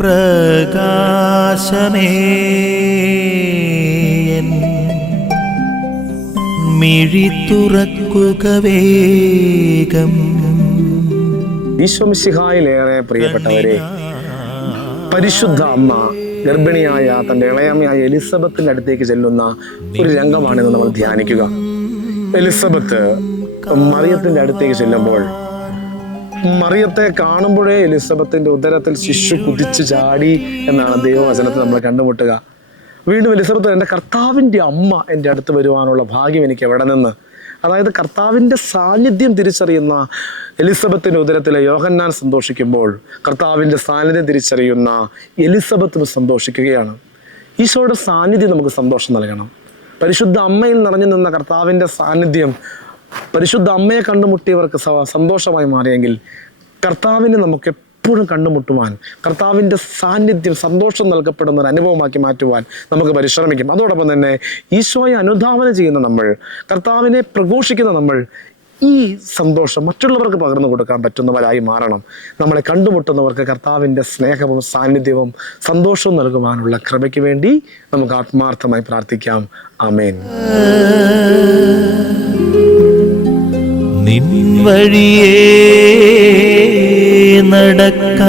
പ്രകാശമേ മിഴി തുറക്കുക വേഗം. ഈശോമിശിഹായിലേറെ പ്രിയപ്പെട്ടവരെ, പരിശുദ്ധ അമ്മ ഗർഭിണിയായ തൻ്റെ ഇളയമ്മയായ എലിസബത്തിന്റെ അടുത്തേക്ക് ചെല്ലുന്ന ഒരു രംഗമാണിന്ന് നമ്മൾ ധ്യാനിക്കുക. എലിസബത്ത് മറിയത്തിന്റെ അടുത്തേക്ക് ചെല്ലുമ്പോൾ മറിയത്തെ കാണുമ്പോഴേ എലിസബത്തിന്റെ ഉദരത്തിൽ ശിശു കുതിച്ചു ചാടി എന്നാണ് ദൈവവചനത്തിൽ നമ്മൾ കണ്ടുമുട്ടുക. വീണ്ടും എലിസബത്ത്, എൻ്റെ കർത്താവിൻ്റെ അമ്മ എൻ്റെ അടുത്ത് വരുവാനുള്ള ഭാഗ്യം എനിക്ക് എവിടെ നിന്ന്. അതായത് കർത്താവിൻ്റെ സാന്നിധ്യം തിരിച്ചറിയുന്ന എലിസബത്തിൻ്റെ ഉദരത്തിലെ യോഹന്നാൻ സന്തോഷിക്കുമ്പോൾ കർത്താവിൻ്റെ സാന്നിധ്യം തിരിച്ചറിയുന്ന എലിസബത്ത് സന്തോഷിക്കുകയാണ്. ഈശോയുടെ സാന്നിധ്യം നമുക്ക് സന്തോഷം നൽകണം. പരിശുദ്ധ അമ്മയിൽ നിറഞ്ഞു നിന്ന കർത്താവിൻ്റെ സാന്നിധ്യം പരിശുദ്ധ അമ്മയെ കണ്ടുമുട്ടിയവർക്ക് സന്തോഷമായി മാറിയെങ്കിൽ കർത്താവിനെ നമുക്ക് എപ്പോഴും കണ്ടുമുട്ടുവാൻ, കർത്താവിൻ്റെ സാന്നിധ്യം സന്തോഷം നൽകപ്പെടുന്ന ഒരു അനുഭവമാക്കി മാറ്റുവാൻ നമുക്ക് പരിശ്രമിക്കും. അതോടൊപ്പം തന്നെ ഈശോയെ അനുധാവനം ചെയ്യുന്ന നമ്മൾ, കർത്താവിനെ പ്രഘോഷിക്കുന്ന നമ്മൾ, ഈ സന്തോഷം മറ്റുള്ളവർക്ക് പകർന്നു കൊടുക്കാൻ പറ്റുന്നവരായി മാറണം. നമ്മളെ കണ്ടുമുട്ടുന്നവർക്ക് കർത്താവിൻ്റെ സ്നേഹവും സാന്നിധ്യവും സന്തോഷവും നൽകുവാനുള്ള കൃപയ്ക്ക് വേണ്ടി നമുക്ക് ആത്മാർത്ഥമായി പ്രാർത്ഥിക്കാം. ആമേൻ. നിൻ വഴിയേ നടക്ക